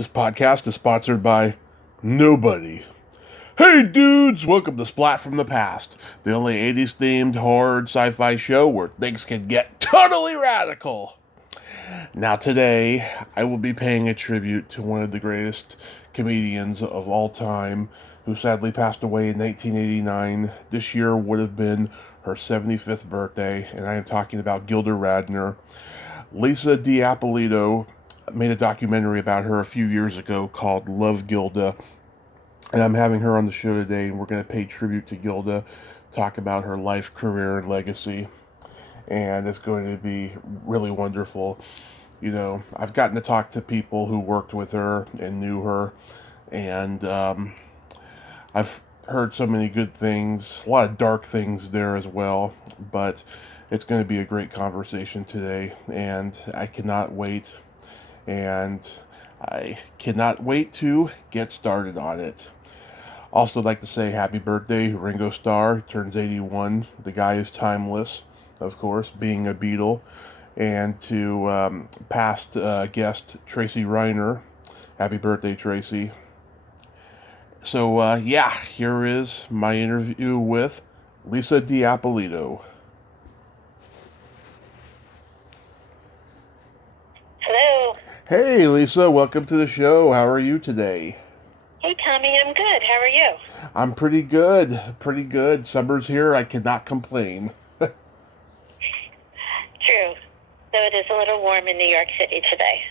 This podcast is sponsored by nobody. Hey dudes, welcome to Splat from the Past, the only 80s themed horror sci-fi show where things can get totally radical. Now today, I will be paying a tribute to one of the greatest comedians of all time, who sadly passed away in 1989. This year would have been her 75th birthday, and I am talking about Gilda Radner. Lisa D Apolito made a documentary about her a few years ago called Love Gilda, and I'm having her on the show today, and we're going to pay tribute to Gilda, talk about her life, career, and legacy, and it's going to be really wonderful. You know, I've gotten to talk to people who worked with her and knew her, and I've heard so many good things, a lot of dark things there as well, but it's going to be a great conversation today, and I cannot wait, and I cannot wait to get started on it. Also, I'd like to say happy birthday, Ringo Starr. He turns 81. The guy is timeless, of course, being a Beatle. And to past guest Tracy Reiner, happy birthday, Tracy. So, here is my interview with Lisa D Apolito. Hello. Hey, Lisa, welcome to the show. How are you today? Hey, Tommy, I'm good. How are you? I'm pretty good. Pretty good. Summer's here. I cannot complain. True. Though it is a little warm in New York City today.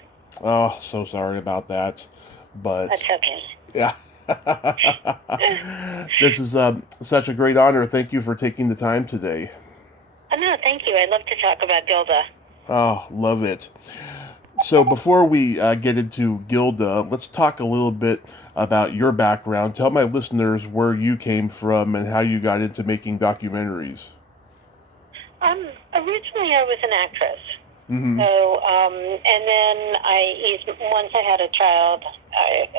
Oh, so sorry about that. But That's okay. yeah. This is such a great honor. Thank you for taking the time today. Oh, no, thank you. I'd love to talk about Gilda. Oh, love it. So before we get into Gilda, let's talk a little bit about your background. Tell my listeners where you came from and how you got into making documentaries. Originally I was an actress. Mm-hmm. So, and then once I had a child,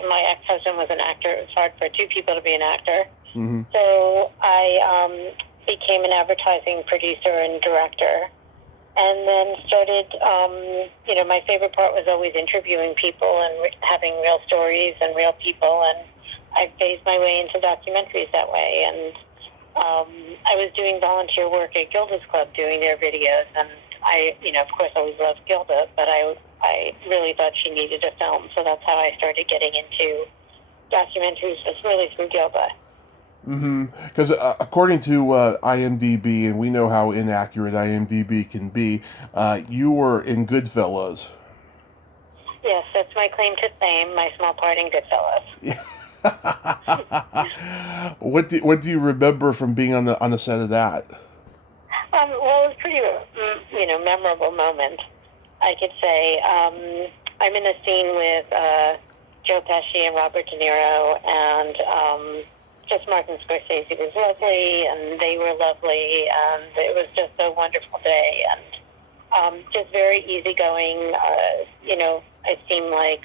my ex-husband was an actor. It was hard for two people to be an actor. Mm-hmm. So I became an advertising producer and director. And then started, my favorite part was always interviewing people and having real stories and real people. And I phased my way into documentaries that way. And I was doing volunteer work at Gilda's Club doing their videos. And I, of course, always loved Gilda, but I really thought she needed a film. So that's how I started getting into documentaries, was really through Gilda. Mm-hmm. Because according to IMDb, and we know how inaccurate IMDb can be, you were in Goodfellas. Yes, that's my claim to fame, my small part in Goodfellas. Yeah. What do you remember from being on the set of that? Well, it was a pretty, memorable moment, I could say. I'm in a scene with Joe Pesci and Robert De Niro, and just Martin Scorsese was lovely, and they were lovely, and it was just a wonderful day, and just very easygoing. It seemed like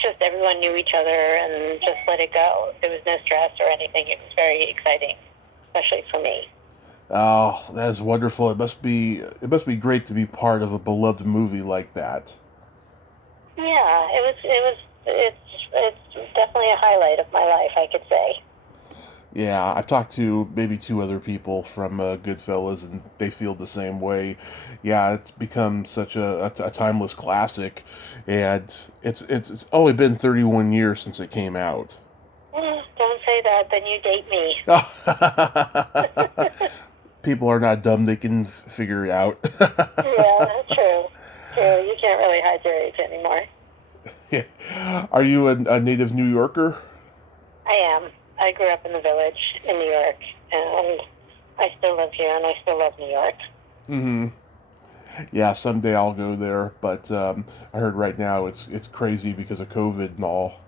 just everyone knew each other and just let it go. There was no stress or anything. It was very exciting, especially for me. Oh, that is wonderful. It must be great to be part of a beloved movie like that. Yeah, it's definitely a highlight of my life, I could say. Yeah, I've talked to maybe two other people from Goodfellas, and they feel the same way. Yeah, it's become such a timeless classic, and it's only been 31 years since it came out. Don't say that, then you date me. People are not dumb; they can figure it out. Yeah, true. You can't really hide your age anymore. Yeah. Are you a native New Yorker? I am. I grew up in the Village in New York, and I still live here, and I still love New York. Mm-hmm. Yeah, someday I'll go there, but I heard right now it's crazy because of COVID and all.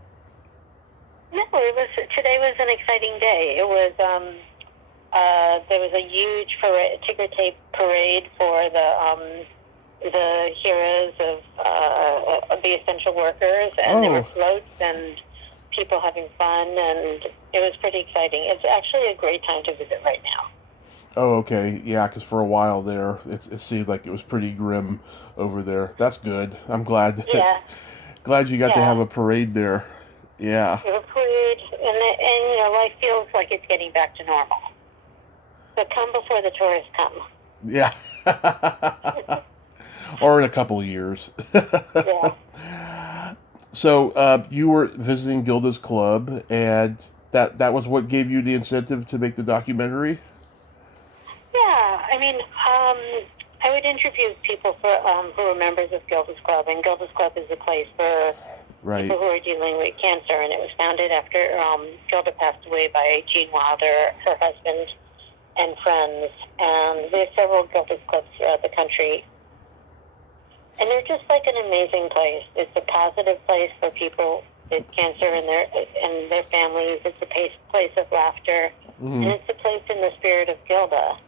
No, today was an exciting day. It was there was a huge ticker tape parade for the heroes of the essential workers, and there were floats and people having fun, and it was pretty exciting. It's actually a great time to visit right now. Oh, okay. Yeah, because for a while there, it seemed like it was pretty grim over there. That's good. I'm glad that Yeah. Glad you got to have a parade there. Yeah. We have a parade, and life feels like it's getting back to normal. So come before the tourists come. Yeah. Or in a couple of years. Yeah. So you were visiting Gilda's club, and that was what gave you the incentive to make the documentary? Yeah, I would interview people who are members of Gilda's Club, and Gilda's Club is a place for people who are dealing with cancer, and it was founded after Gilda passed away by Gene Wilder, her husband, and friends. And there's several Gilda's Clubs throughout the country. And they're just like an amazing place. It's a positive place for people with cancer and their families. It's a place of laughter. And it's a place in the spirit of Gilda.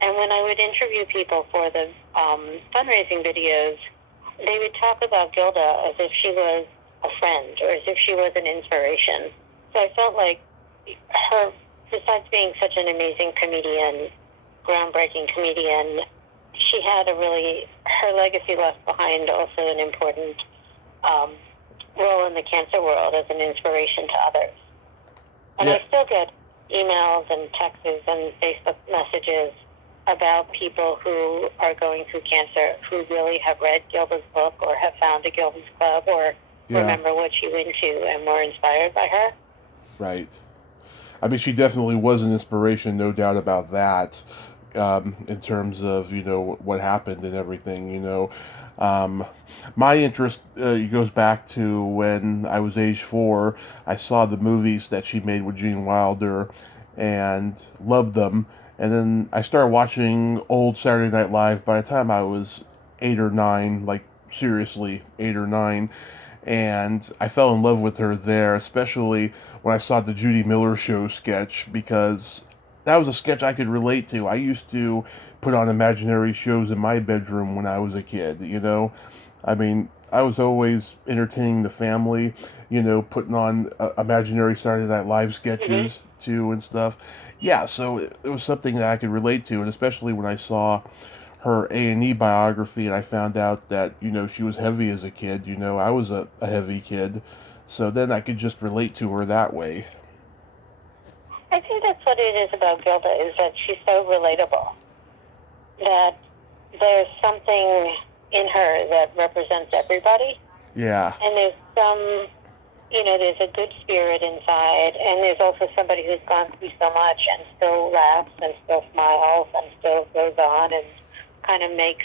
And when I would interview people for the fundraising videos, they would talk about Gilda as if she was a friend or as if she was an inspiration. So I felt like her, besides being such an amazing comedian, groundbreaking comedian, she had her legacy left behind also an important role in the cancer world as an inspiration to others. And I still get emails and texts and Facebook messages about people who are going through cancer who really have read Gilda's book or have found a Gilda's Club or remember what she went to and were inspired by her. Right. I mean, she definitely was an inspiration, no doubt about that. In terms of what happened and everything, my interest goes back to when I was age 4. I saw the movies that she made with Gene Wilder and loved them, and then I started watching old Saturday Night Live by the time I was 8 or 9, like seriously 8 or 9. And I fell in love with her there, especially when I saw the Judy Miller Show sketch, because that was a sketch I could relate to. I used to put on imaginary shows in my bedroom when I was a kid, I mean, I was always entertaining the family, putting on imaginary Saturday Night Live sketches too and stuff. Yeah, so it was something that I could relate to, and especially when I saw her A&E biography and I found out that, she was heavy as a kid, I was a heavy kid. So then I could just relate to her that way. I think that's what it is about Gilda, is that she's so relatable. That there's something in her that represents everybody. Yeah. And there's there's a good spirit inside, and there's also somebody who's gone through so much and still laughs and still smiles and still goes on and kind of takes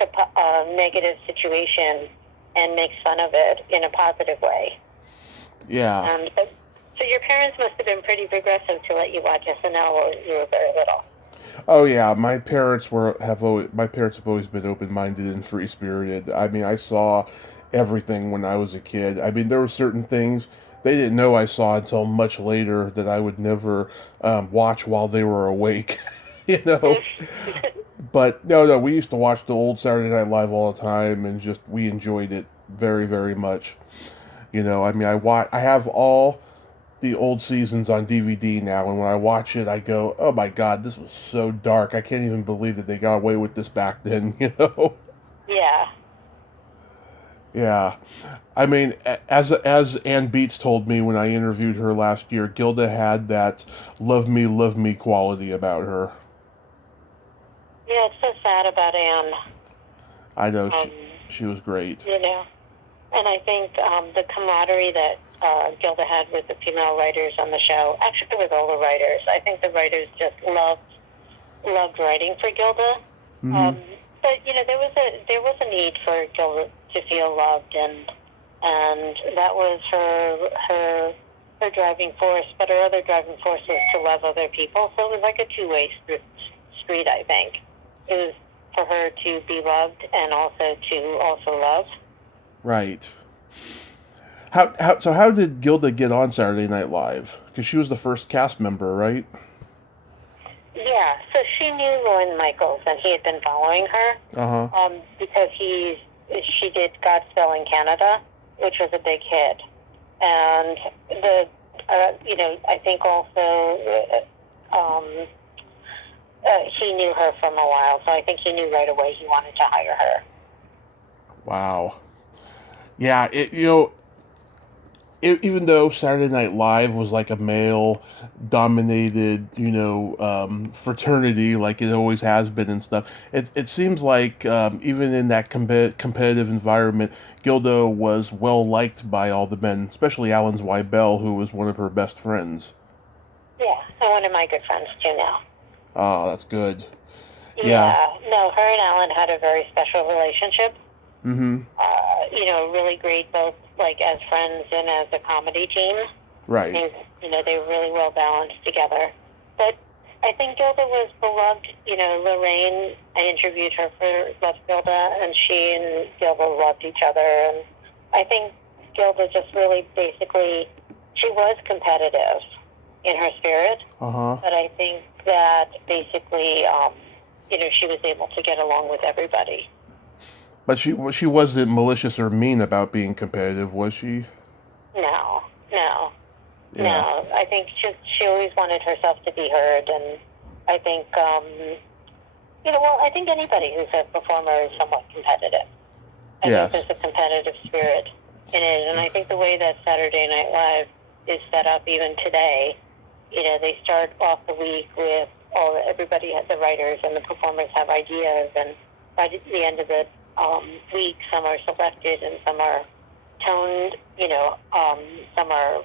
a negative situation and makes fun of it in a positive way. Yeah. So your parents must have been pretty progressive to let you watch SNL when you were very little. Oh yeah, my parents have always been open-minded and free-spirited. I mean, I saw everything when I was a kid. I mean, there were certain things they didn't know I saw until much later that I would never watch while they were awake, But no, we used to watch the old Saturday Night Live all the time, and we enjoyed it very, very much. I mean, I have all the old seasons on DVD now, and when I watch it, I go, "Oh my God, this was so dark! I can't even believe that they got away with this back then." Yeah. Yeah, I mean, as Ann Beats told me when I interviewed her last year, Gilda had that love me quality about her. Yeah, it's so sad about Anne. I know, she was great. And I think the camaraderie that Gilda had with the female writers on the show, actually with all the writers, I think the writers just loved writing for Gilda. Mm-hmm. But there was a need for Gilda to feel loved, and that was her driving force. But her other driving force was to love other people. So it was like a two-way street. I think it was for her to be loved and also to love. Right. How did Gilda get on Saturday Night Live? Because she was the first cast member, right? Yeah, so she knew Lorne Michaels, and he had been following her because she did Godspell in Canada, which was a big hit, and I think also he knew her from a while, so I think he knew right away he wanted to hire her. Wow. Yeah, even though Saturday Night Live was like a male dominated, fraternity like it always has been and stuff, it seems like even in that competitive environment, Gilda was well liked by all the men, especially Alan Zweibel, who was one of her best friends. Yeah, and one of my good friends too now. Oh, that's good. Yeah. Yeah, no, her and Alan had a very special relationship. Mm-hmm. Really great both like as friends and as a comedy team. Right. I think, they were really well balanced together. But I think Gilda was beloved. Lorraine, I interviewed her for Love Gilda, and she and Gilda loved each other. And I think Gilda just really basically, she was competitive in her spirit. Uh-huh. But I think that basically, she was able to get along with everybody. But she wasn't malicious or mean about being competitive, was she? No. Yeah. No, I think she always wanted herself to be heard, and I think, I think anybody who's a performer is somewhat competitive. I Yes. think there's a competitive spirit in it, and I think the way that Saturday Night Live is set up even today, they start off the week with everybody has the writers and the performers have ideas, and by the end of the week, some are selected and some are toned, some are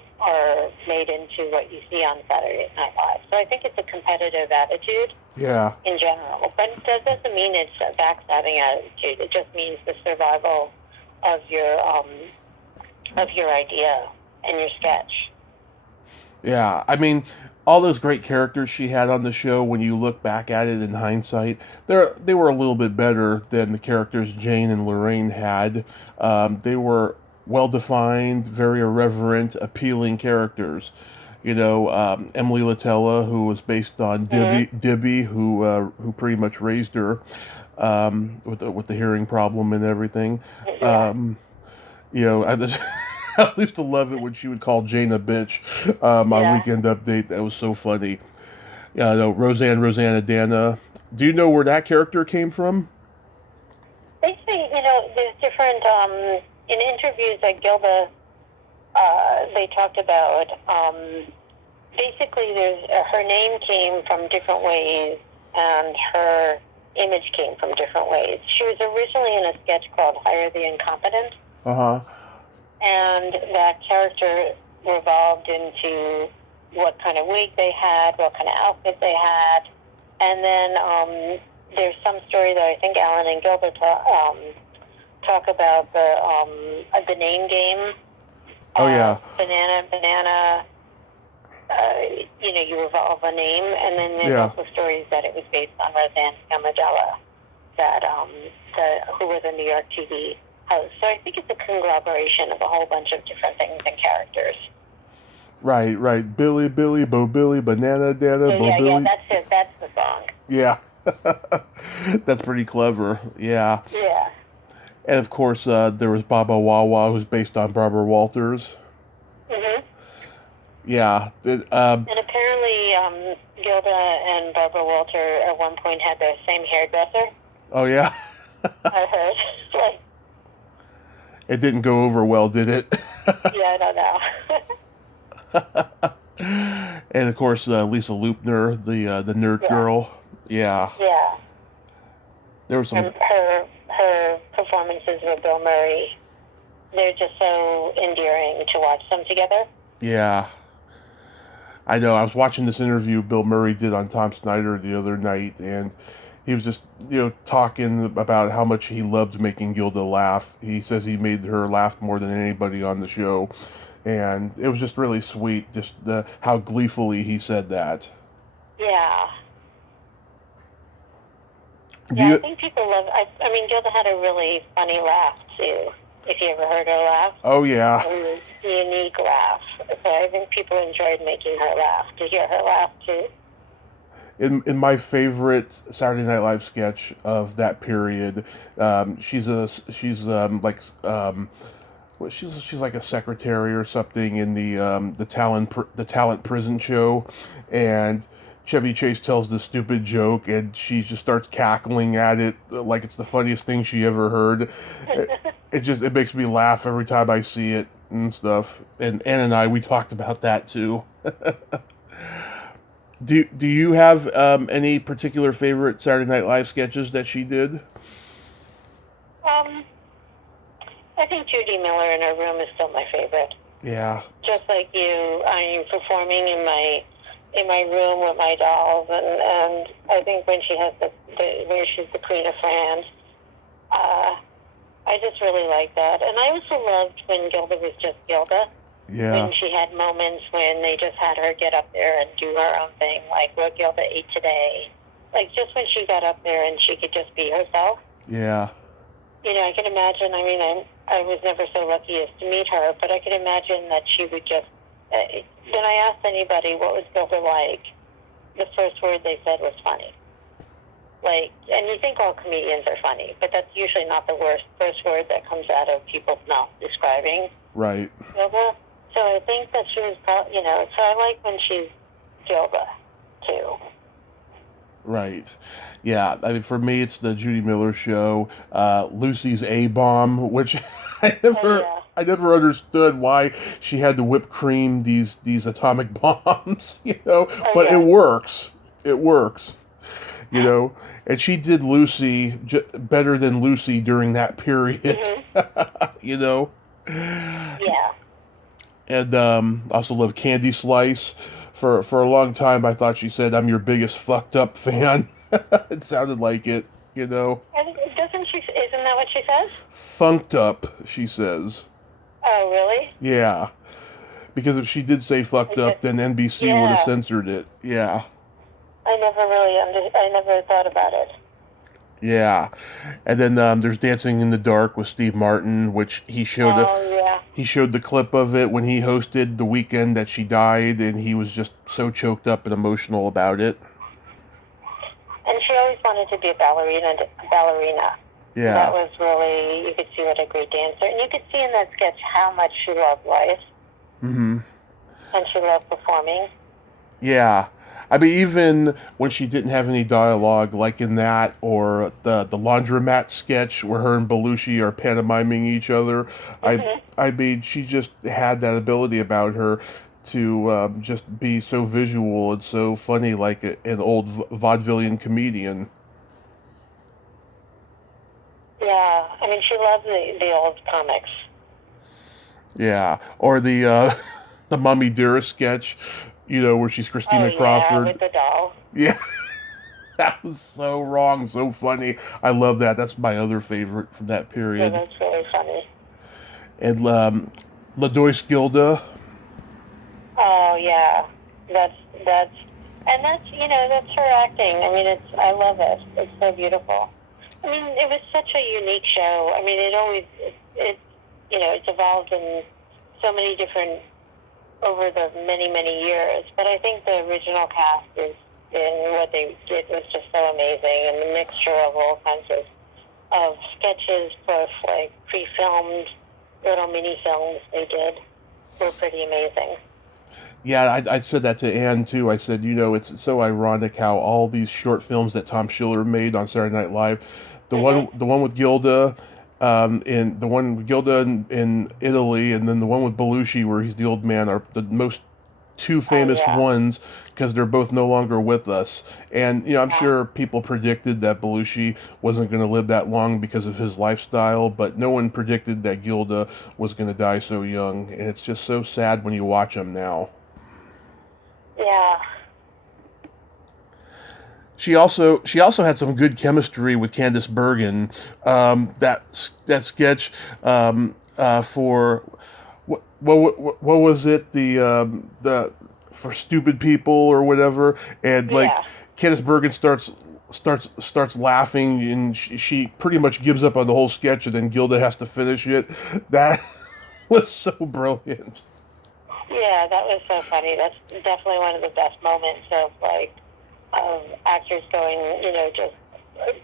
made into what you see on Saturday Night Live. So I think it's a competitive attitude. Yeah. In general, but that doesn't mean it's a backstabbing attitude. It just means the survival of your idea and your sketch. Yeah, I mean, all those great characters she had on the show, when you look back at it in hindsight, they were a little bit better than the characters Jane and Lorraine had. They were well-defined, very irreverent, appealing characters. Emily Latella, who was based on Dibby, who pretty much raised her with the hearing problem and everything. Yeah. I used to love it when she would call Jane a bitch on Weekend Update. That was so funny. Yeah, no, Rosanna Dana. Do you know where that character came from? Basically, there's different, in interviews that Gilda, they talked about, basically her name came from different ways and her image came from different ways. She was originally in a sketch called Hire the Incompetent. Uh-huh. And that character revolved into what kind of wig they had, what kind of outfit they had. And then there's some story that I think Alan and Gilda talk about the name game. Oh, yeah. Banana, you revolve a name. And then there's also stories that it was based on Roseanne Scamadella, who was a New York TV host. So I think it's a conglomeration of a whole bunch of different things and characters. Right. Billy, Bo Billy, Banana, Dana, Bo Billy. Yeah, that's it. That's the song. Yeah. That's pretty clever. Yeah. Yeah. And of course, there was Baba Wawa, who's based on Barbara Walters. Mm-hmm. Yeah. And apparently, Gilda and Barbara Walter at one point had the same hairdresser. Oh, yeah? I heard. It didn't go over well, did it? Yeah, I don't know. And of course, Lisa Loopner, the nerd girl. Yeah. Yeah. There was some. And her performances with Bill Murray, they're just so endearing to watch them together. Yeah. I know. I was watching this interview Bill Murray did on Tom Snyder the other night, and he was just, talking about how much he loved making Gilda laugh. He says he made her laugh more than anybody on the show, and it was just really sweet, just how gleefully he said that. Yeah. I think people love. I mean, Gilda had a really funny laugh too. If you ever heard her laugh. Oh yeah. A unique laugh. So I think people enjoyed making her laugh. To hear her laugh too. In my favorite Saturday Night Live sketch of that period, she's like a secretary or something in the talent prison show, and Chevy Chase tells this stupid joke, and she just starts cackling at it like it's the funniest thing she ever heard. it makes me laugh every time I see it and stuff. And Ann and I, we talked about that too. Do you have any particular favorite Saturday Night Live sketches that she did? I think Judy Miller in her room is still my favorite. Yeah. Just like you, I'm performing in my room with my dolls, and I think when she has where she's the Queen of France, I just really like that. And I also loved when Gilda was just Gilda. Yeah. When she had moments when they just had her get up there and do her own thing, like what Gilda ate today. Like just when she got up there and she could just be herself. Yeah. You know, I can imagine, I mean, I was never so lucky as to meet her, but I can imagine that she would just, when I asked anybody what was Gilda like, the first word they said was funny. Like, and you think all comedians are funny, but that's usually not the first word that comes out of people's mouth describing Right. Gilda. So I think that she was, you know, so I like when she's Gilda, too. Right. Yeah. I mean, for me, it's the Judy Miller show, Lucy's A-Bomb, which I never understood why she had to whip cream these atomic bombs, you know, but it works. It works, you know, and she did Lucy better than Lucy during that period, you know. Yeah. And also love Candy Slice. For a long time, I thought she said, "I'm your biggest fucked up fan." It sounded like it, you know. Isn't that what she says? Funked up, she says. Oh, really? Yeah. Because if she did say fucked up, then NBC would have censored it. Yeah. I never thought about it. Yeah. And then there's Dancing in the Dark with Steve Martin, which he showed he showed the clip of it when he hosted the weekend that she died, and he was just so choked up and emotional about it. And she always wanted to be a ballerina. Yeah. That was really, you could see what a great dancer. And you could see in that sketch how much she loved life. Mm-hmm. And she loved performing. Yeah. I mean, even when she didn't have any dialogue, like in that, or the laundromat sketch where her and Belushi are pantomiming each other, I mean, she just had that ability about her to just be so visual and so funny, like an old vaudevillian comedian. Yeah, I mean, she loved the old comics. Yeah, or the the Mommy Dearest sketch, you know, where she's Christina Crawford. Yeah, with the doll. Yeah. That was so wrong, so funny. I love that. That's my other favorite from that period. Yeah, that's really funny. And LaDoyce Gilda. Oh yeah, that's you know, that's her acting. I mean, I love it. It's so beautiful. I mean, it was such a unique show. I mean, it you know, it's evolved in so many different over the many years. But I think the original cast and what they did was just so amazing, and the mixture of all kinds of sketches, both like pre-filmed little mini films they did, were pretty amazing. Yeah, I said that to Ann too. I said, you know, it's so ironic how all these short films that Tom Schiller made on Saturday Night Live, the one with Gilda, and the one with Gilda in Italy, and then the one with Belushi where he's the old man, are the most two famous ones because they're both no longer with us. And you know, I'm sure people predicted that Belushi wasn't going to live that long because of his lifestyle, but no one predicted that Gilda was going to die so young. And it's just so sad when you watch him now. Yeah. She also had some good chemistry with Candice Bergen. That sketch for what was it, the for stupid people or whatever, and like Candice Bergen starts laughing, and she pretty much gives up on the whole sketch, and then Gilda has to finish it. That was so brilliant. Yeah, that was so funny. That's definitely one of the best moments of actors going, you know, just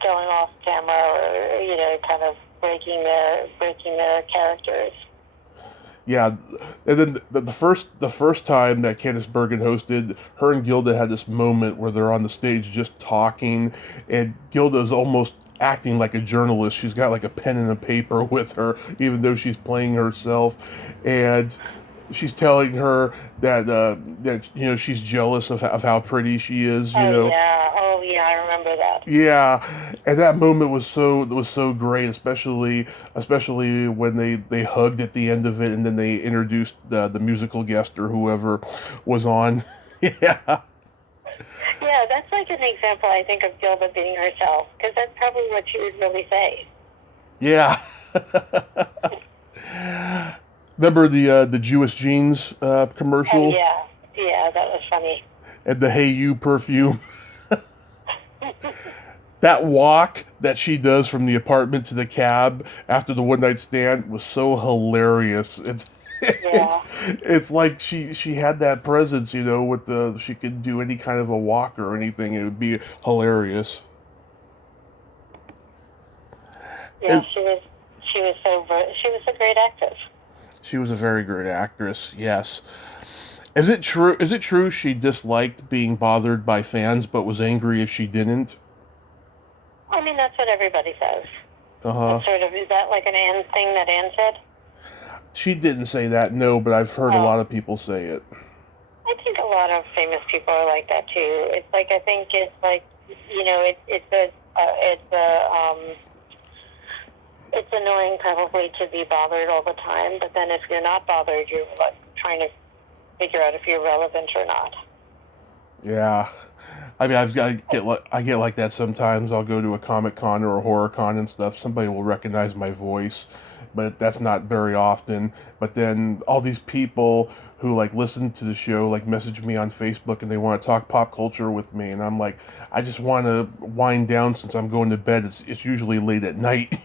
going off camera, or you know, kind of breaking their characters. Yeah, and then the first time that Candice Bergen hosted, her and Gilda had this moment where they're on the stage just talking, and Gilda's almost acting like a journalist. She's got like a pen and a paper with her, even though she's playing herself, and she's telling her that she's jealous of how pretty she is. Oh yeah, I remember that. Yeah, and that moment was so great, especially when they hugged at the end of it, and then they introduced the musical guest or whoever was on. Yeah, Yeah, that's like an example, I think, of Gilda being herself, because that's probably what she would really say. yeah. Remember the Jewish jeans Oh commercial yeah, yeah, that was funny. and the Hey You perfume? That walk that she does from the apartment to the cab after the one night stand was so hilarious. It's Yeah, it's like she had that presence, with the she could do any kind of a walk or anything. It would be hilarious. yeah, And she was a great actress. she was a very great actress. Yes. Is it true she disliked being bothered by fans but was angry if she didn't? I mean, that's what everybody says. Uh-huh. It's sort of, is that like an Anne thing that Anne said? She didn't say that, no, but I've heard a Oh, lot of people say it. I think a lot of famous people are like that too. It's like, I think it's like, it's annoying probably to be bothered all the time, but then if you're not bothered, you're like trying to figure out if you're relevant or not. Yeah. I mean, I get like that sometimes. I'll go to a Comic Con or a Horror Con and stuff. Somebody will recognize my voice, but that's not very often. But then all these people who like listen to the show like message me on Facebook and they want to talk pop culture with me, and I'm like, I just want to wind down since I'm going to bed. It's usually late at night,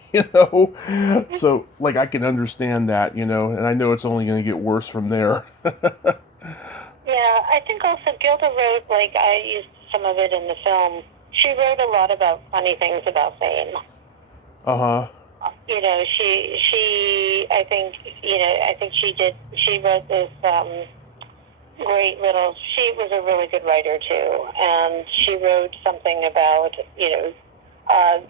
So like I can understand that, and I know it's only going to get worse from there. Yeah, I think also Gilda wrote, like, I used some of it in the film. She wrote a lot about funny things about fame. Uh-huh. I think she wrote this great little, she was a really good writer too, and she wrote something about,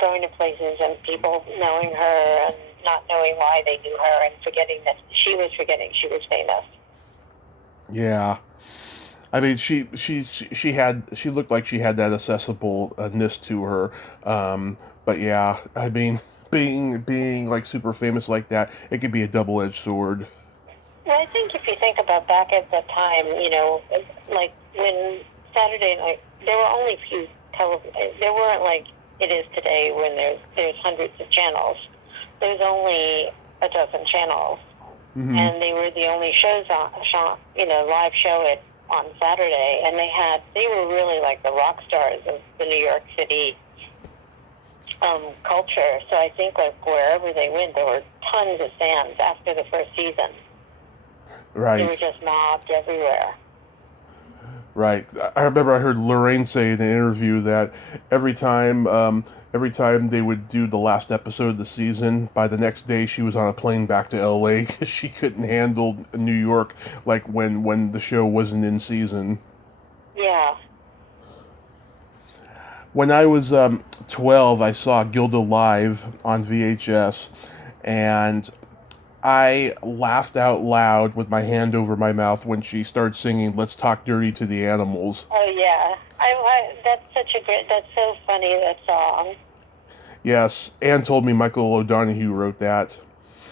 going to places and people knowing her and not knowing why they knew her and forgetting forgetting she was famous. Yeah. I mean, she looked like she had that accessibleness to her. But yeah, I mean, being like super famous like that, it could be a double-edged sword. Well, I think if you think about back at the time, like when Saturday night, there were only few there weren't like it is today when there's hundreds of channels. There's only a dozen channels, Hmm. and they were the only shows live show it on Saturday, and they were really like the rock stars of the New York City culture. So I think like wherever they went, there were tons of fans after the first season. They were Right. just mobbed everywhere. Right. I remember I heard Lorraine say in an interview that every time, every time they would do the last episode of the season, by the next day she was on a plane back to L.A. because she couldn't handle New York, like when the show wasn't in season. Yeah. When I was 12, I saw Gilda live on VHS, and I laughed out loud with my hand over my mouth when she started singing "Let's Talk Dirty to the Animals." Oh yeah. That's so funny, that song. Yes, Anne told me Michael O'Donoghue wrote that,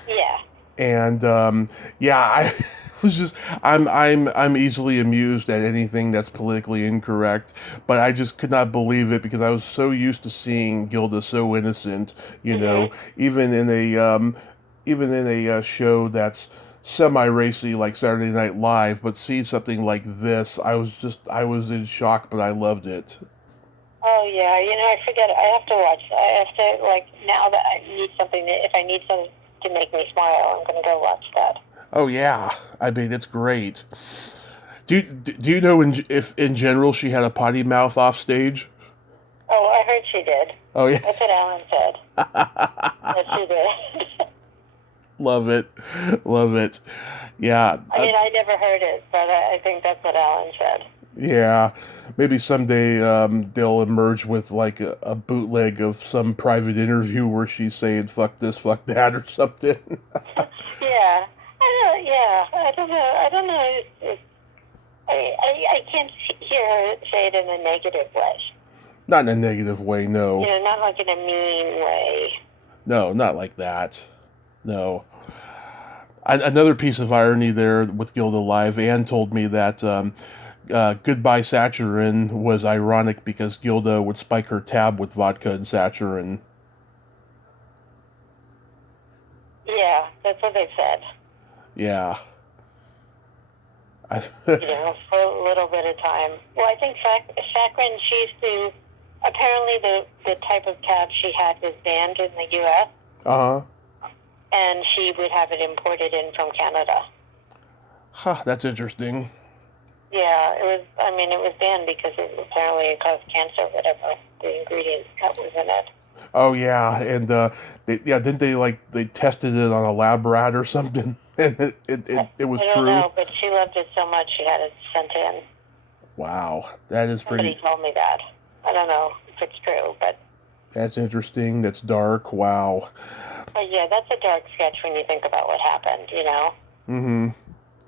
Yeah. and yeah, I was just I'm easily amused at anything that's politically incorrect, but I just could not believe it because I was so used to seeing Gilda so innocent, Mhm. even in a show that's semi-racy like Saturday Night Live, but see something like this, I was in shock, but I loved it. Oh yeah, I forget. I have to watch. I have to like now that I need something. If I need something to make me smile, I'm gonna go watch that. Oh yeah, I mean it's great. Do you know if in general she had a potty mouth off stage? Oh, I heard she did. Oh yeah, That's what Alan said. That she did. love it, love it. Yeah, I mean, I never heard it, but I think that's what Alan said. Yeah, maybe someday they'll emerge with like a bootleg of some private interview where she's saying "fuck this, fuck that" or something. Yeah. I don't know. I don't know. I can't hear her say it in a negative way. Not in a negative way, no. Not like in a mean way. No, not like that. No. Another piece of irony there with Gilda Live. Anne told me that Goodbye Saturin was ironic because Gilda would spike her tab with vodka and saturin. Yeah, that's what they said. Yeah. For a little bit of time. Well, I think saccharin, she used to, apparently the type of tab she had was banned in the U.S. Uh-huh. And she would have it imported in from Canada. Huh, that's interesting. Yeah, it was banned because apparently it caused cancer, whatever the ingredient that was in it. Oh yeah, and didn't they tested it on a lab rat or something, and it was I don't true. know, but she loved it so much she had it sent in. Wow, that is Somebody pretty. told me that. I don't know if it's true, but. That's interesting. That's dark. Wow. But yeah, that's a dark sketch when you think about what happened. Mm-hmm.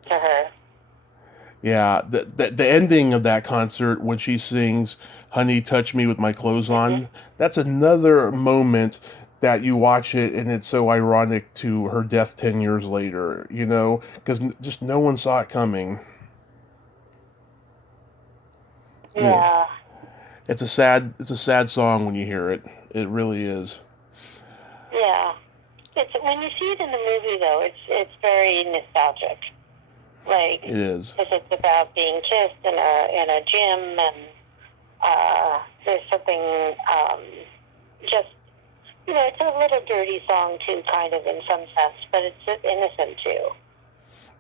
To her. Yeah, the ending of that concert when she sings "Honey, Touch Me with My Clothes On," that's another moment that you watch it and it's so ironic to her death 10 years later. Because just no one saw it coming. Yeah. It's a sad song when you hear it. It really is. Yeah. It's when you see it in the movie though, it's very nostalgic. Like It is. because it's about being kissed in a gym, and there's something just it's a little dirty song too, kind of in some sense, but it's just innocent too.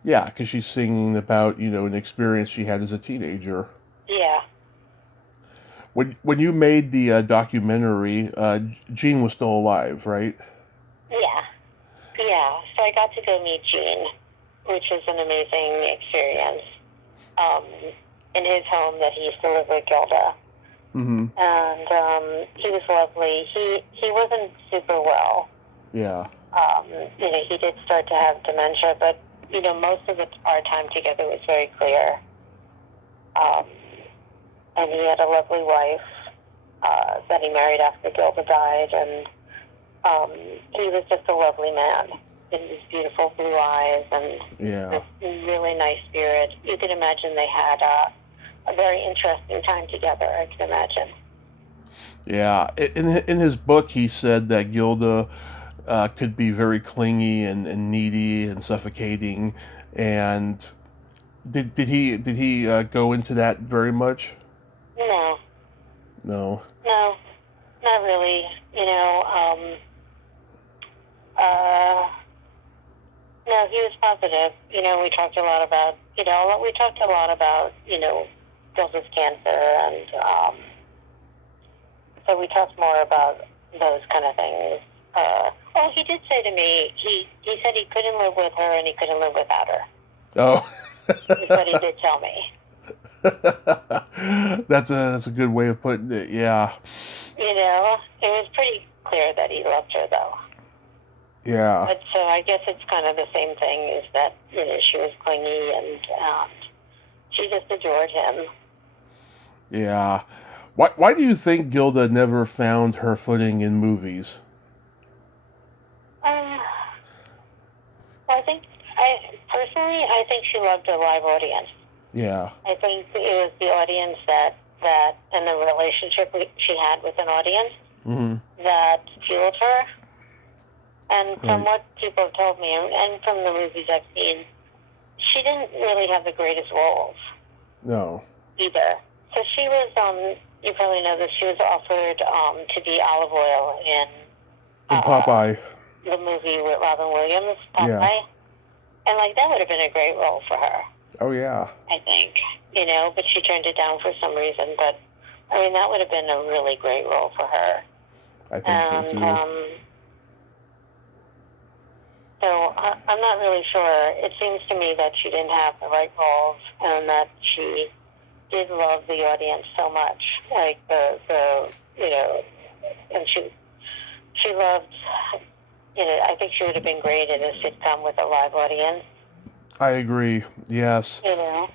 Yeah, because she's singing about an experience she had as a teenager. Yeah. When you made the documentary, Gene was still alive, right? Yeah. Yeah. So I got to go meet Gene, which was an amazing experience. In his home that he used to live with Gilda. Mm-hmm. And he was lovely. He wasn't super well. Yeah. He did start to have dementia, but most of our time together was very clear. And he had a lovely wife that he married after Gilda died, and he was just a lovely man. With his beautiful blue eyes and this really nice spirit. You could imagine they had a very interesting time together, I can imagine. Yeah. In his book, he said that Gilda could be very clingy and needy and suffocating. And did he go into that very much? No. No. No, not really. No, he was positive. We talked a lot about, Gilda's cancer, and so we talked more about those kind of things. He did say to me, he said he couldn't live with her and he couldn't live without her. Oh. That's what he did tell me. That's a good way of putting it. Yeah. It was pretty clear that he loved her, though. Yeah. But so I guess it's kind of the same thing, is that she was clingy and she just adored him. Yeah. Why do you think Gilda never found her footing in movies? I think she loved a live audience. Yeah. I think it was the audience that and the relationship she had with an audience that fueled her. And from what people have told me, and from the movies I've seen, she didn't really have the greatest roles. No. Either. So she was, you probably know this, she was offered to be Olive Oil in Popeye. The movie with Robin Williams, Popeye. Yeah. And, that would have been a great role for her. Oh, yeah. I think. But she turned it down for some reason. But, that would have been a really great role for her. I think so, too. So I'm not really sure. It seems to me that she didn't have the right roles and that she did love the audience so much. Like the you know, and she loved, you know, I think she would have been great at a sitcom with a live audience. I agree. Yes. You know.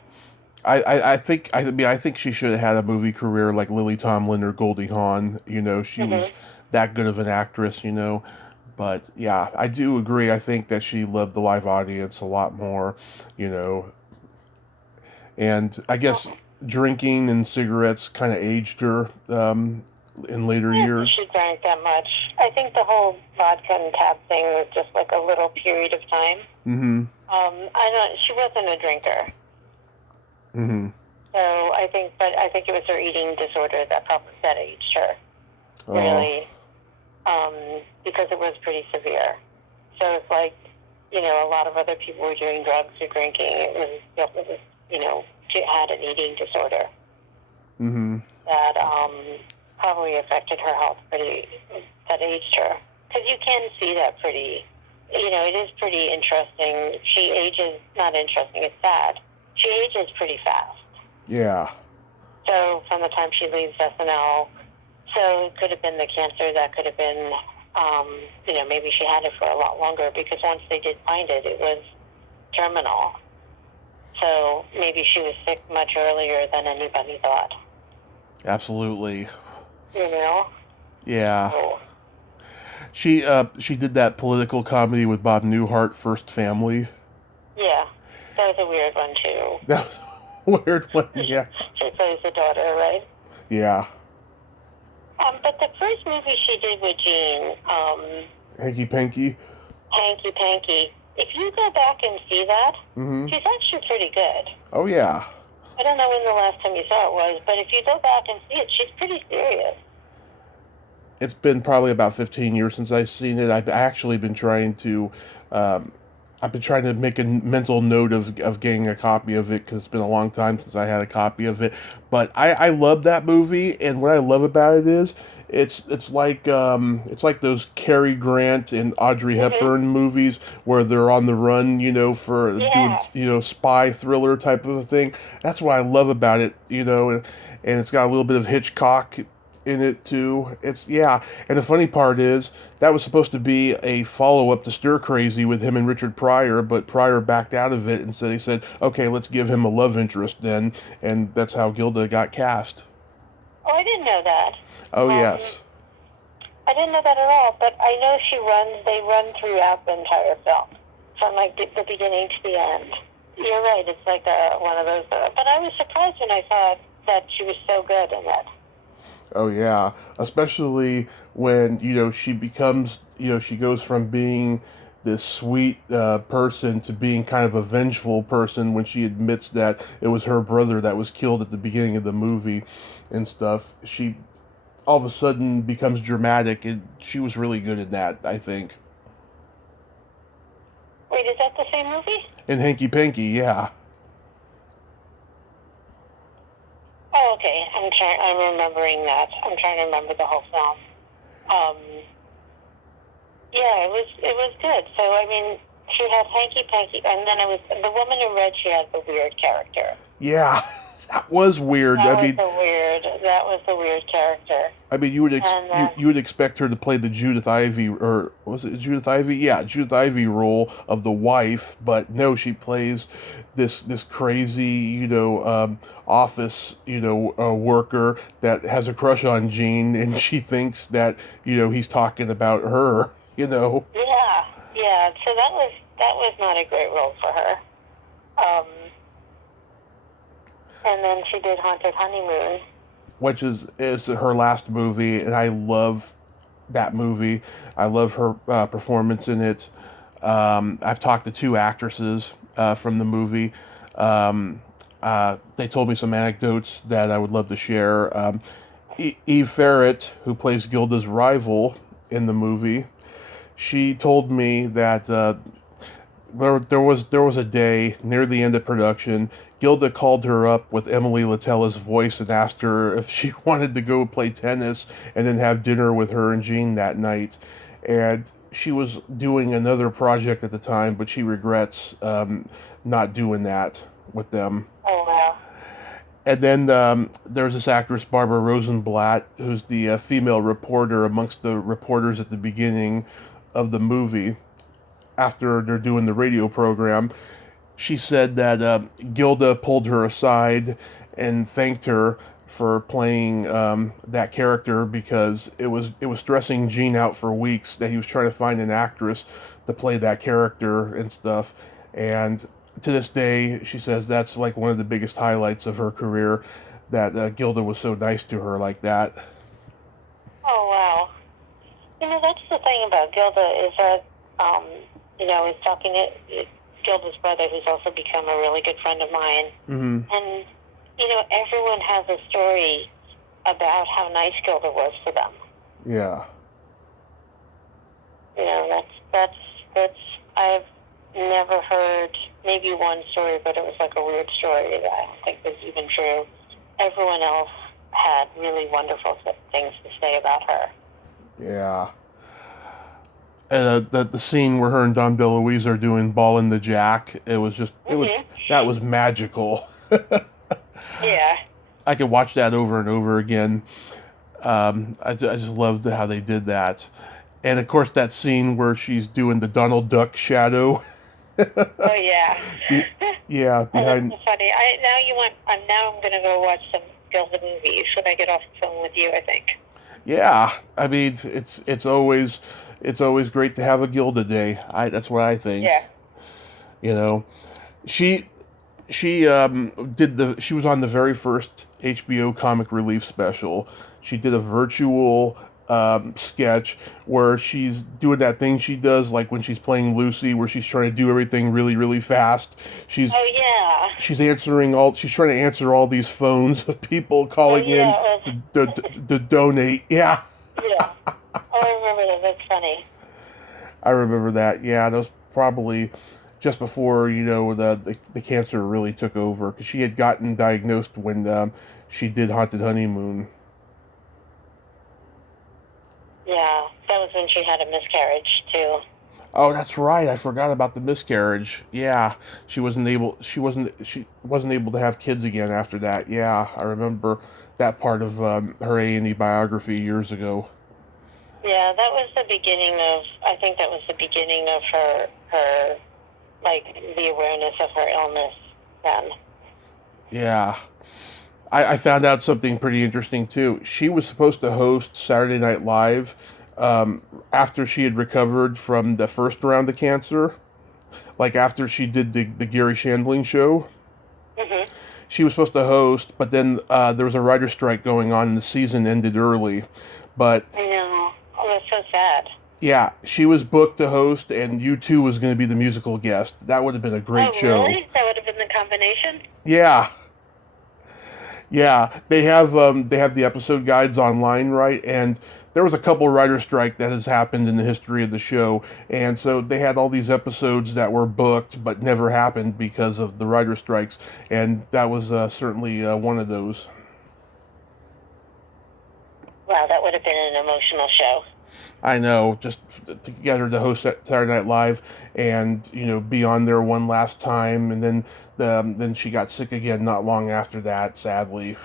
I think she should have had a movie career like Lily Tomlin or Goldie Hawn. You know, she was that good of an actress. You know, but yeah, I do agree. I think that she loved the live audience a lot more. You know, and I guess drinking and cigarettes kind of aged her in later years. She drank that much. I think the whole vodka and tab thing was just like a little period of time. Mm-hmm. She wasn't a drinker. Mm-hmm. So I think it was her eating disorder that aged her. Really, because it was pretty severe. So it's like, you know, a lot of other people were doing drugs or drinking. It was you know, she had an eating disorder that probably affected her health that aged her. Because you can see that pretty, you know, it is pretty interesting. She ages, not interesting, it's sad. She ages pretty fast. Yeah. So from the time she leaves SNL, so it could have been the cancer, that could have been, you know, maybe she had it for a lot longer, because once they did find it, it was terminal. So maybe she was sick much earlier than anybody thought. Absolutely. You know? Yeah. So, she did that political comedy with Bob Newhart, First Family. yeah. That was a weird one, too. That was a weird one, yeah. She plays the daughter, right? Yeah. But the first movie she did with Gene, Hanky Panky. Hanky Panky, if you go back and see that, she's actually pretty good. Oh, yeah. I don't know when the last time you saw it was, but if you go back and see it, she's pretty serious. It's been probably about 15 years since I've seen it. I've actually been trying to make a mental note of getting a copy of it, because it's been a long time since I had a copy of it. But I love that movie, and what I love about it is it's like those Cary Grant and Audrey Hepburn movies where they're on the run, you know, for doing, you know, spy thriller type of a thing. That's what I love about it, you know, and it's got a little bit of Hitchcock in it too. And the funny part is that was supposed to be a follow-up to Stir Crazy with him and Richard Pryor, but Pryor backed out of it, and so he said, okay, let's give him a love interest then, and that's how Gilda got cast. Oh, I didn't know that. Oh, yes. I didn't know that at all, but I know they run throughout the entire film, from like the beginning to the end. You're right, it's like one of those, but I was surprised when I saw that she was so good in it. Oh, yeah. Especially when, you know, she becomes, you know, she goes from being this sweet person to being kind of a vengeful person when she admits that it was her brother that was killed at the beginning of the movie and stuff. She all of a sudden becomes dramatic, and she was really good at that, I think. Wait, is that the same movie? In Hanky Panky, yeah. Oh, okay. I'm remembering that. I'm trying to remember the whole film. Yeah, it was good. So I mean, she had Hanky Panky, and then the woman in red. She had the weird character. Yeah, that was weird. That was the weird character. I mean, you would expect her to play the Judith Ivy, or was it Judith Ivy? Yeah, Judith Ivy role of the wife, but no, she plays this crazy, you know, office, you know, worker that has a crush on Gene, and she thinks that, you know, he's talking about her, you know. Yeah. So that was not a great role for her. And then she did Haunted Honeymoon, which is her last movie, and I love that movie. I love her performance in it. I've talked to two actresses from the movie. They told me some anecdotes that I would love to share. Eve Ferret, who plays Gilda's rival in the movie, she told me that there was a day near the end of production. Gilda called her up with Emily Latella's voice and asked her if she wanted to go play tennis and then have dinner with her and Gene that night. And she was doing another project at the time, but she regrets not doing that with them. Oh, wow. And then there's this actress, Barbara Rosenblatt, who's the female reporter amongst the reporters at the beginning of the movie after they're doing the radio program. She said that Gilda pulled her aside and thanked her for playing that character because it was stressing Gene out for weeks that he was trying to find an actress to play that character and stuff. And to this day, she says that's like one of the biggest highlights of her career, that Gilda was so nice to her like that. Oh, wow. That's the thing about Gilda is that, is talking to Gilda's brother, who's also become a really good friend of mine. Mm-hmm. And, everyone has a story about how nice Gilda was to them. Yeah. That's I've never heard maybe one story, but it was like a weird story that I don't think was even true. Everyone else had really wonderful things to say about her. Yeah. And the scene where her and Dom DeLuise are doing Ball in the Jack, that was magical. Yeah. I could watch that over and over again. I just loved how they did that. And of course that scene where she's doing the Donald Duck shadow. Oh yeah. Yeah, behind. That's funny. I'm going to go watch some Gilda movies when I get off the phone with you, I think. Yeah, I mean it's always great to have a Gilda day. That's what I think. Yeah. She she was on the very first HBO comic relief special. She did a virtual sketch where she's doing that thing she does, like when she's playing Lucy, where she's trying to do everything really, really fast. She's trying to answer all these phones of people calling in to donate. Yeah. Yeah. Oh, I remember that. That's funny. I remember that. Yeah, that was probably just before the cancer really took over, because she had gotten diagnosed when she did Haunted Honeymoon. Yeah, that was when she had a miscarriage too. Oh, that's right. I forgot about the miscarriage. Yeah, she wasn't able to have kids again after that. Yeah, I remember that part of her A&E biography years ago. Yeah, that was the beginning of. I think that was the beginning of her like the awareness of her illness then. Yeah. I found out something pretty interesting too. She was supposed to host Saturday Night Live after she had recovered from the first round of cancer, like after she did the Gary Shandling show. Mm-hmm. She was supposed to host, but then there was a writer's strike going on, and the season ended early. But I know. Oh, that's so sad. yeah, she was booked to host, and U2 was going to be the musical guest. That would have been a great show. Really? That would have been the combination? Yeah. Yeah, they have the episode guides online, right? And there was a couple writer strike that has happened in the history of the show, and so they had all these episodes that were booked but never happened because of the writer strikes, and that was certainly one of those. Wow, that would have been an emotional show. I know, just to get her to host Saturday Night Live and be on there one last time, and then she got sick again not long after that. Sadly,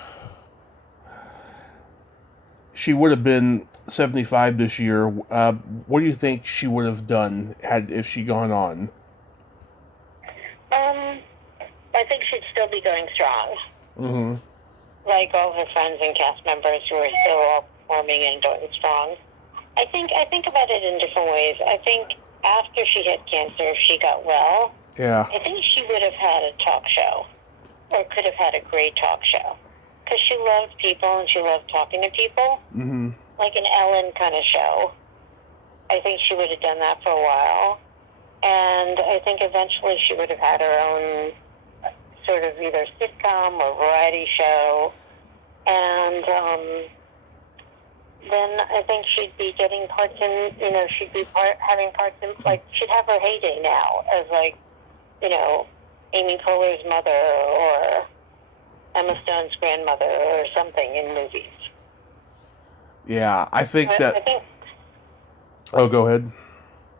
she would have been 75 this year. What do you think she would have done if she gone on? I think she'd still be going strong. Mm-hmm. Like all her friends and cast members who are still all performing and going strong. I think about it in different ways. I think after she had cancer, if she got well, yeah, I think she would have had a talk show, or could have had a great talk show, because she loved people and she loved talking to people, like an Ellen kind of show. I think she would have done that for a while, and I think eventually she would have had her own sort of either sitcom or variety show, and then I think she'd be getting parts in, she'd be having parts in, like, she'd have her heyday now as, like, Amy Poehler's mother or Emma Stone's grandmother or something in movies. Yeah, I think Oh, go ahead.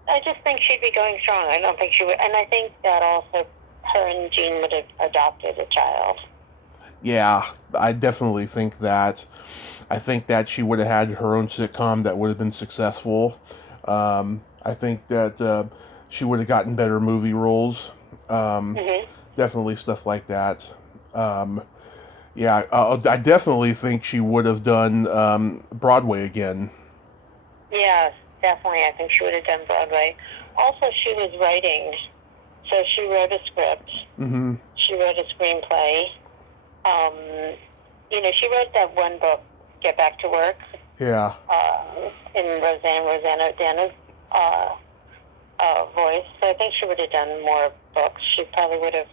I just think she'd be going strong. I don't think she would, and I think that also her and Gene would have adopted a child. Yeah, I definitely think that. I think that she would have had her own sitcom that would have been successful. I think that she would have gotten better movie roles. Um, Hmm. Definitely stuff like that. Um, yeah, I definitely think she would have done Broadway again. Yeah, definitely. I think she would have done Broadway. Also, she was writing, so she wrote a script. Mm-hmm. She wrote a screenplay. Um, she wrote that one book, Get Back to Work, Yeah. in Rosanna O'Dana's voice. So I think she would have done more books. She probably would have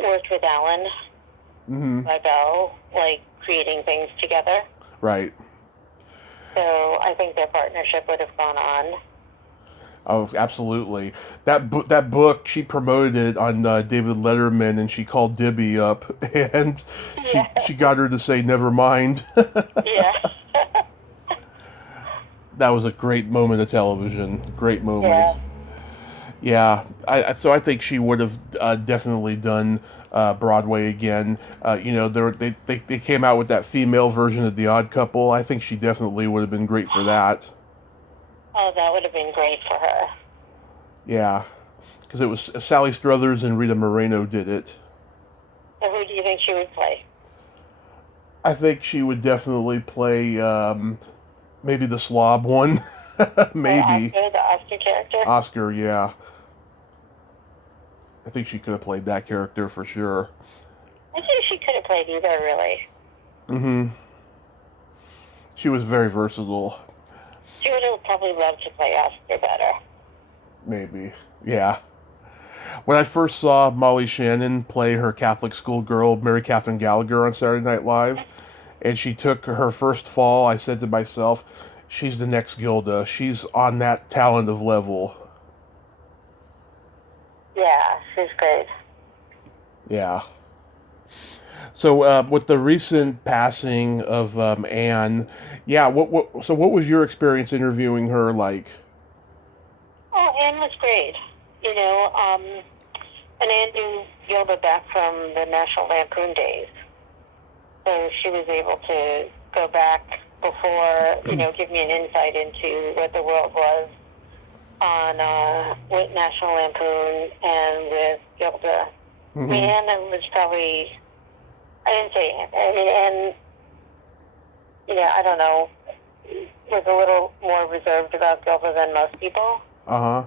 worked with Alan Mm-hmm. Bell, like creating things together. Right. So I think their partnership would have gone on. Oh, absolutely. That book, she promoted it on David Letterman, and she called Dibby up, and Yeah. she got her to say never mind. Yeah. That was a great moment of television. Great moment. Yeah. Yeah, so I think she would have definitely done Broadway again. They came out with that female version of The Odd Couple. I think she definitely would have been great for that. Oh, that would have been great for her. Yeah, because it was Sally Struthers and Rita Moreno did it. So who do you think she would play? I think she would definitely play maybe the slob one. Maybe Oscar, the Oscar character? Oscar. Yeah, I think she could have played that character for sure. I think she could have played either, really. Mm-hmm. She was very versatile. She would have probably loved to play Oscar better. Maybe. Yeah. When I first saw Molly Shannon play her Catholic schoolgirl, Mary Catherine Gallagher, on Saturday Night Live, and she took her first fall, I said to myself, she's the next Gilda. She's on that talented level. Yeah, she's great. Yeah. So with the recent passing of Anne, yeah, what was your experience interviewing her like? Oh, Anne was great. And Anne knew Gilda back from the National Lampoon days. So she was able to go back before, give me an insight into what the world was on with National Lampoon and with Gilda. Mm-hmm. I mean, Anne was probably, I didn't say, I mean, Anne, I don't know, was a little more reserved about Gilda than most people. Uh-huh.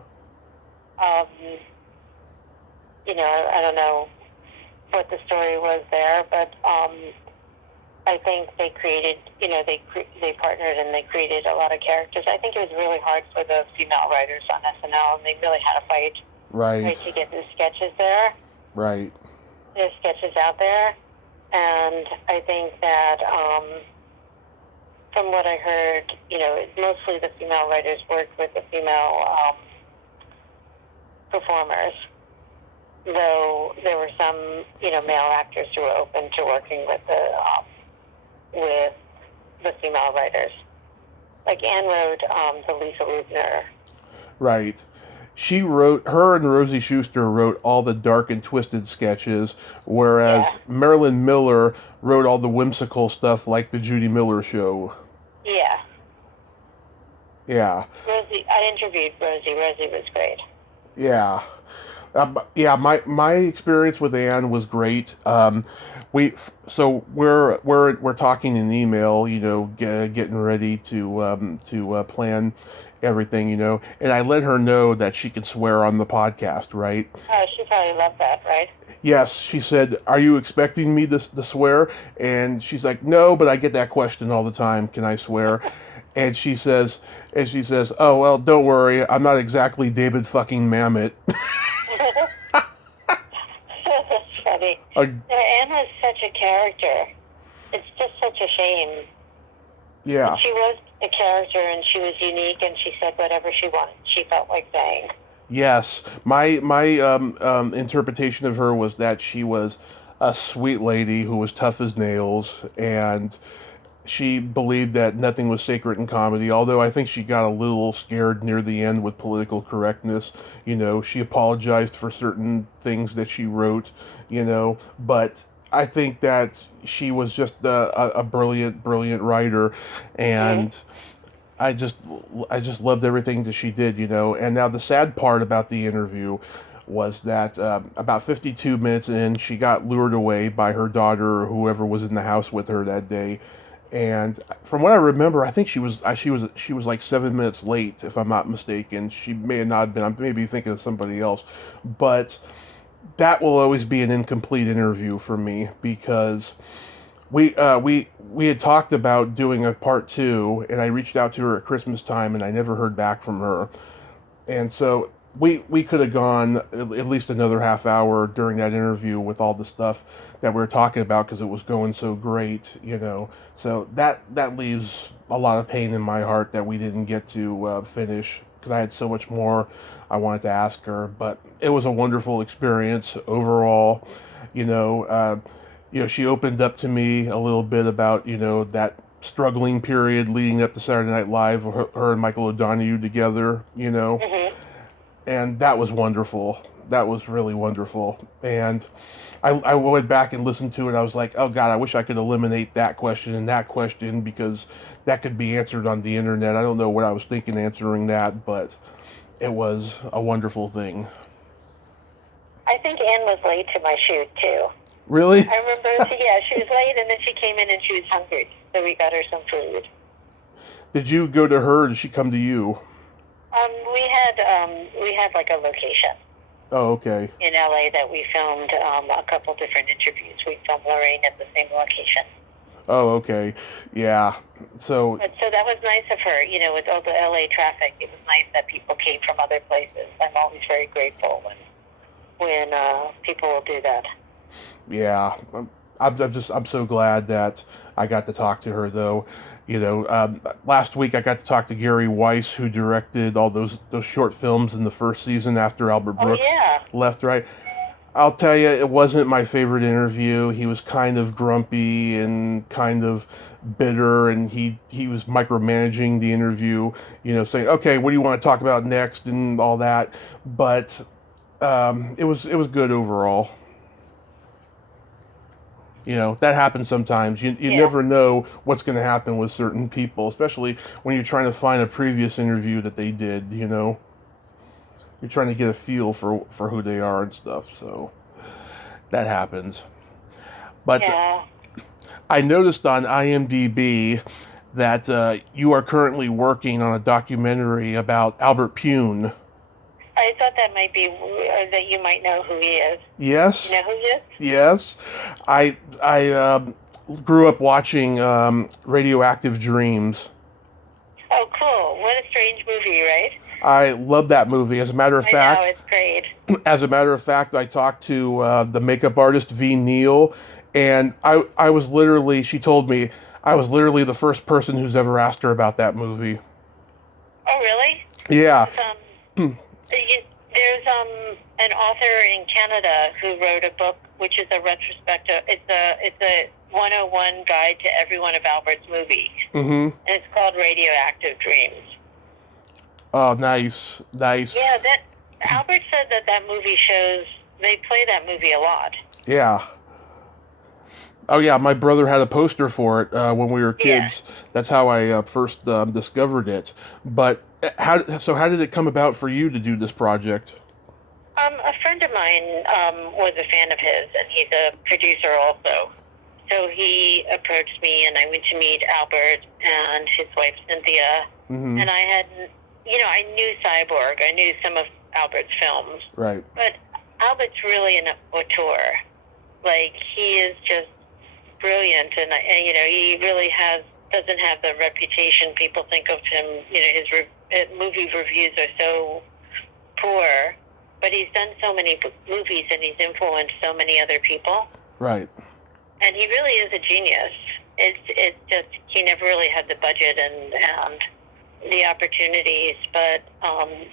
I don't know what the story was there, but I think they created, they partnered and they created a lot of characters. I think it was really hard for the female writers on SNL, and they really had to fight Right. to get the sketches there. Right. There's sketches out there, and I think that from what I heard, mostly the female writers worked with the female performers, though there were some, male actors who were open to working with the female writers. Like Anne wrote the Lisa Radner. Right. Her and Rosie Schuster wrote all the dark and twisted sketches, whereas Yeah. Marilyn Miller wrote all the whimsical stuff like the Judy Miller Show. Yeah. Yeah. Rosie, I interviewed Rosie. Rosie was great. Yeah. My experience with Anne was great. We're talking in email, getting ready to plan everything, and I let her know that she could swear on the podcast, right? Oh, she probably loved that, right? Yes, she said, "Are you expecting me to swear?" And she's like, "No, but I get that question all the time. Can I swear?" And she says, "Oh well, don't worry. I'm not exactly David fucking Mamet." That's funny. Anne was such a character. It's just such a shame. Yeah. But she was a character, and she was unique, and she said whatever she wanted. She felt like saying. Yes, my interpretation of her was that she was a sweet lady who was tough as nails, and she believed that nothing was sacred in comedy. Although I think she got a little scared near the end with political correctness. She apologized for certain things that she wrote. But I think that she was just a brilliant, brilliant writer, Mm-hmm. and I just I just loved everything that she did, you know. And now the sad part about the interview was that about 52 minutes in, she got lured away by her daughter or whoever was in the house with her that day. And from what I remember, I think she was like 7 minutes late, if I'm not mistaken. She may have not been. I'm maybe thinking of somebody else, but that will always be an incomplete interview for me because we had talked about doing a part two, and I reached out to her at Christmas time, and I never heard back from her. And so we could have gone at least another half hour during that interview with all the stuff that we were talking about because it was going so great, you know. So that leaves a lot of pain in my heart that we didn't get to finish because I had so much more I wanted to ask her. But it was a wonderful experience overall, you know. She opened up to me a little bit about that struggling period leading up to Saturday Night Live, her and Michael O'Donoghue together, Mm-hmm. and that was wonderful. That was really wonderful. And I went back and listened to it. I was like, oh God, I wish I could eliminate that question and that question because that could be answered on the internet. I don't know what I was thinking answering that, but it was a wonderful thing. I think Anne was late to my shoot too. Really? I remember, she was late, and then she came in and she was hungry, so we got her some food. Did you go to her or did she come to you? We had like a location Oh, okay. in LA that we filmed a couple different interviews. We filmed Lorraine at the same location. Oh, okay. Yeah. So, So that was nice of her. With all the LA traffic, it was nice that people came from other places. I'm always very grateful when people will do that. yeah. I'm so glad that I got to talk to her though. Last week I got to talk to Gary Weiss, who directed all those short films in the first season after Albert Oh Brooks yeah. left. Right. I'll tell you, it wasn't my favorite interview. He was kind of grumpy and kind of bitter, and he was micromanaging the interview. Saying, "Okay, what do you want to talk about next?" and all that. But it was good overall. That happens sometimes. You Yeah. never know what's going to happen with certain people, especially when you're trying to find a previous interview that they did. You're trying to get a feel for who they are and stuff. So that happens. But Yeah. I noticed on IMDb that you are currently working on a documentary about Albert Pune. I thought that might be that you might know who he is. Yes. You know who he is? Yes. I grew up watching Radioactive Dreams. Oh, cool! What a strange movie, right? I love that movie. As a matter of I know, fact, it's great. I talked to the makeup artist V Neal, and I was literally, she told me I was literally the first person who's ever asked her about that movie. Oh, really? Yeah. There's, there's an author in Canada who wrote a book which is a retrospective. It's a 101 guide to every one of Albert's movies, Mm-hmm. and it's called Radioactive Dreams. Oh, nice, nice. Yeah, that Albert said that movie shows they play that movie a lot. Yeah. Oh yeah, my brother had a poster for it when we were kids. Yeah. That's how I first discovered it. But how did it come about for you to do this project? A friend of mine was a fan of his, and he's a producer also. So he approached me, and I went to meet Albert and his wife Cynthia. Mm-hmm. And I knew Cyborg. I knew some of Albert's films. Right. But Albert's really an auteur. Like, he is just brilliant, and he really doesn't have the reputation people think of him. His movie reviews are so poor, but he's done so many movies and he's influenced so many other people. Right. And he really is a genius. It's just he never really had the budget and the opportunities, but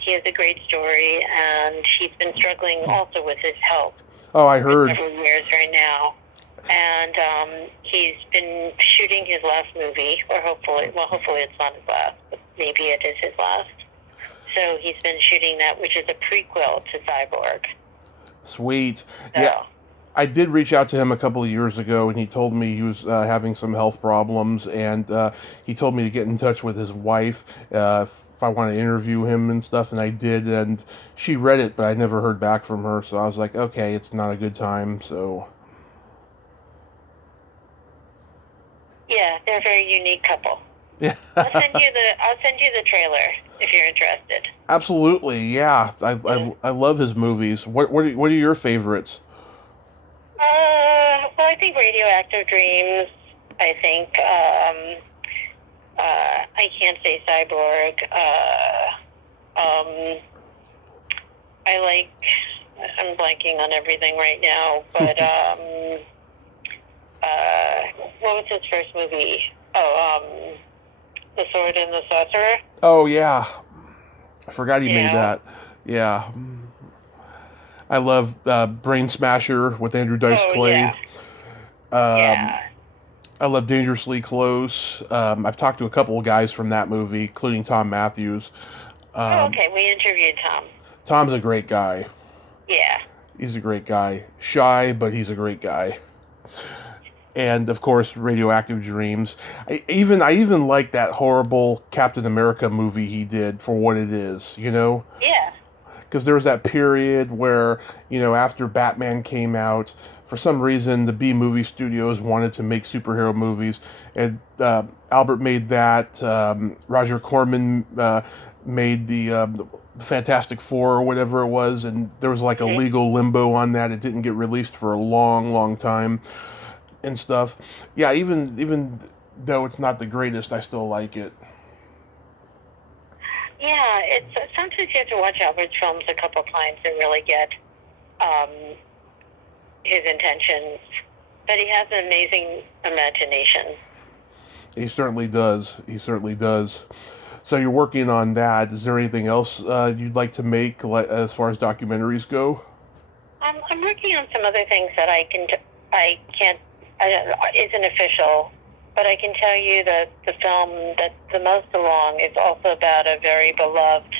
he has a great story, and he's been struggling also with his health. Oh, I heard. For several years right now. And he's been shooting his last movie, or hopefully it's not his last, but maybe it is his last. So he's been shooting that, which is a prequel to Cyborg. Sweet. So. Yeah. I did reach out to him a couple of years ago, and he told me he was having some health problems, and he told me to get in touch with his wife if I want to interview him and stuff, and I did, and she read it, but I never heard back from her, so I was like, okay, it's not a good time, so... Yeah, they're a very unique couple. Yeah. I'll send you the trailer if you're interested. Absolutely, yeah. I love his movies. What are your favorites? Well, I think Radioactive Dreams. I think I Can't Say Cyborg. I like. I'm blanking on everything right now, but what was his first movie? Oh, The Sword and the Sorcerer. Oh yeah, I forgot he made that. Yeah, I love Brain Smasher with Andrew Dice Clay. Yeah. Yeah. I love Dangerously Close. I've talked to a couple of guys from that movie, including Tom Matthews. Okay, we interviewed Tom. Tom's a great guy. Yeah. He's a great guy. Shy, but he's a great guy. And of course, Radioactive Dreams. I even like that horrible Captain America movie he did for what it is, you know? Yeah. Because there was that period where, you know, after Batman came out, for some reason the B movie studios wanted to make superhero movies, and Albert made that. Roger Corman made the Fantastic Four or whatever it was, and there was like a legal limbo on that. It didn't get released for a long, long time. And stuff. Yeah, even though it's not the greatest, I still like it. Yeah, it's sometimes you have to watch Albert's films a couple times and really get his intentions. But he has an amazing imagination. He certainly does. He certainly does. So you're working on that. Is there anything else you'd like to make as far as documentaries go? I'm working on some other things that I can't. Isn't official, but I can tell you that the film that's the most along is also about a very beloved,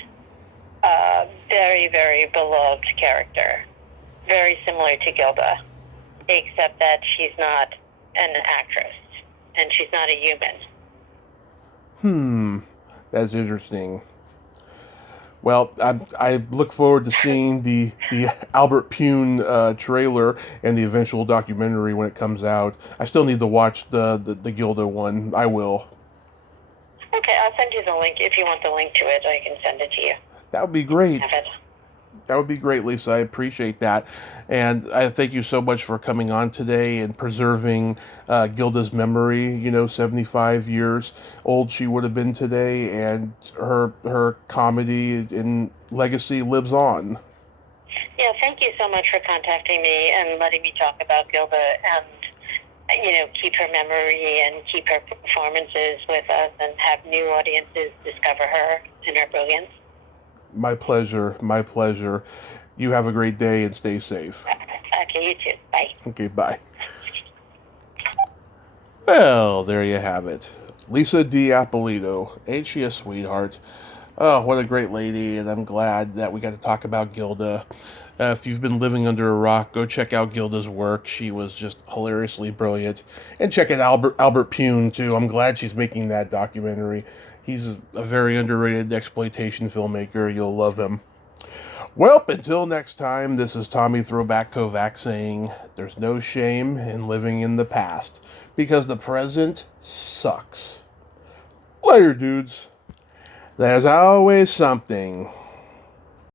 very, very beloved character. Very similar to Gilda, except that she's not an actress, and she's not a human. That's interesting. Well, I look forward to seeing the Albert Pune trailer and the eventual documentary when it comes out. I still need to watch the Gilda one. I will. Okay, I'll send you the link. If you want the link to it, I can send it to you. That would be great. That would be great, Lisa. I appreciate that. And I thank you so much for coming on today and preserving Gilda's memory. You know, 75 years old she would have been today, and her comedy and legacy lives on. Yeah, thank you so much for contacting me and letting me talk about Gilda and, you know, keep her memory and keep her performances with us and have new audiences discover her and her brilliance. My pleasure. My pleasure. You have a great day and stay safe. Okay, you too. Bye. Okay, bye. Well, there you have it. Lisa D Apolito. Ain't she a sweetheart? Oh, what a great lady, and I'm glad that we got to talk about Gilda. If you've been living under a rock, go check out Gilda's work. She was just hilariously brilliant. And check out Albert Pune, too. I'm glad she's making that documentary. He's a very underrated exploitation filmmaker. You'll love him. Well, until next time, this is Tommy Throwback Kovac saying, there's no shame in living in the past, because the present sucks. Later, dudes. There's always something.